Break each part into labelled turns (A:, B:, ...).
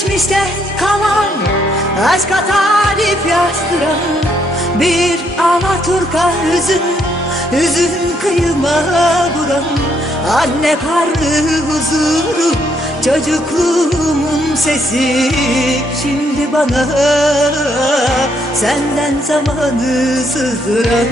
A: geçmişte kalan Aşka tarif yazdıran Bir Alaturka hüzün Hüzün kıyıma vuran Anne karnı huzuru Çocukluğumun sesi. Şimdi bana Senden zamanı sızdıran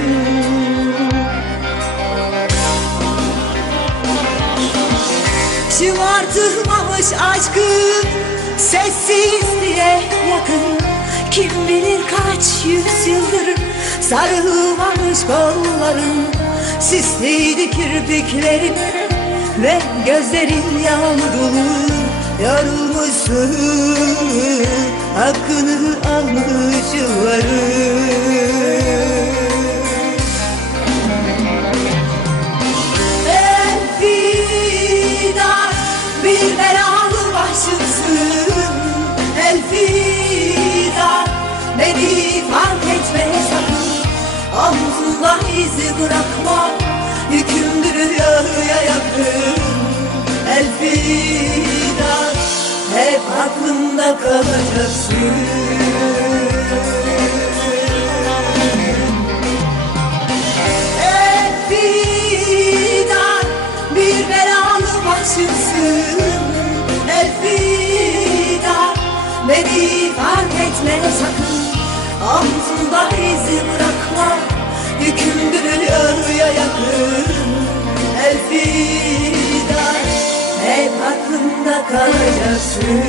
A: Şımartılmamış aşkım Sessizliğe yakın Kim bilir kaç yüzyıldır Sarılmamış kolların Sisliydi kirpiklerin Ve gözlerin yağmurlu Yorulmuşsun. Hakkını almış yılların aklımda kalacaksın. Elfida bir belalı başımsın Elfida beni fark etme sakın. Omzunda izi bırakma aklımda kalacaksın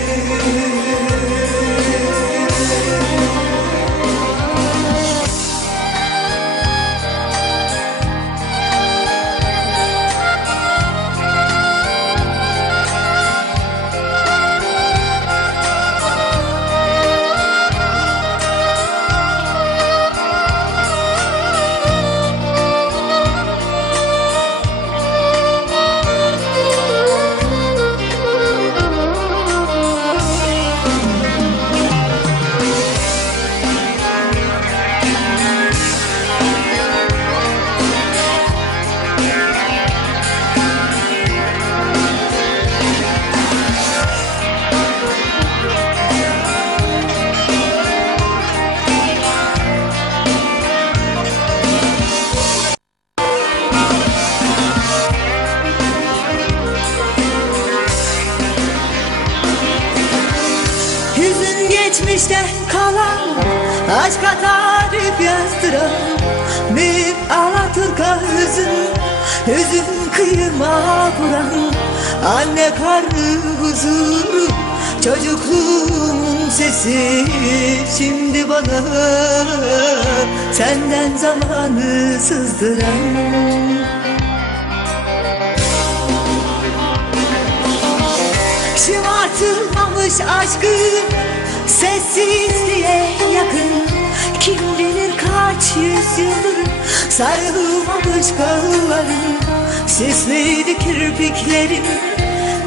A: geçmişte kalan Aşka tarif yazdıran Bir Alaturka hüzün Hüzün kıyıma vuran Anne karnı huzuru Çocukluğumun sesi. Şimdi bana Senden zamanı sızdıran. Şımartılmamış aşkım Sessizliğe yakın Kim bilir kaç yüzyıldır Sarılmamış kolların Sisliydi kirpiklerin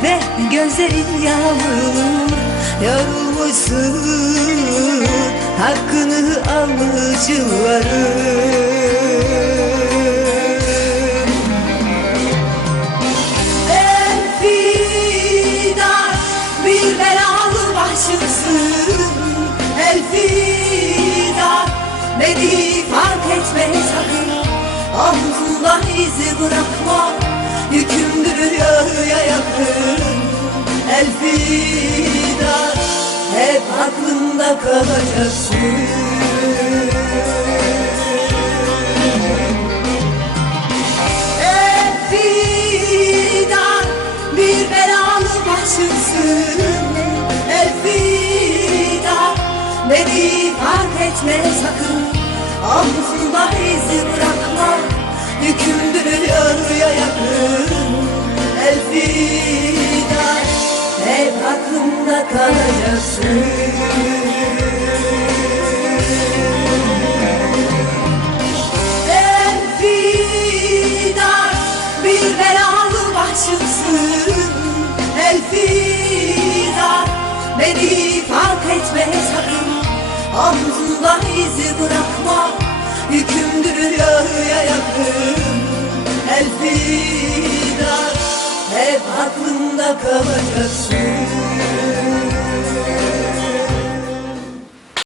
A: Ve gözlerin yağmurlu Yorulmuşsun. Hakkını almış bırakma. Yükümdür yarıya yakın Elfida hep aklımda kalacaksın. Başımsın. Elfida beni fark etme sakın. Omzunda izi bırakma Yükümdür yarıya yakın. Elfida hep aklımda kalacaksın Elfida bir belalı başımsın. Elfida beni fark etme sakın. Omzunda izi bırakma. Yükümdür yarıya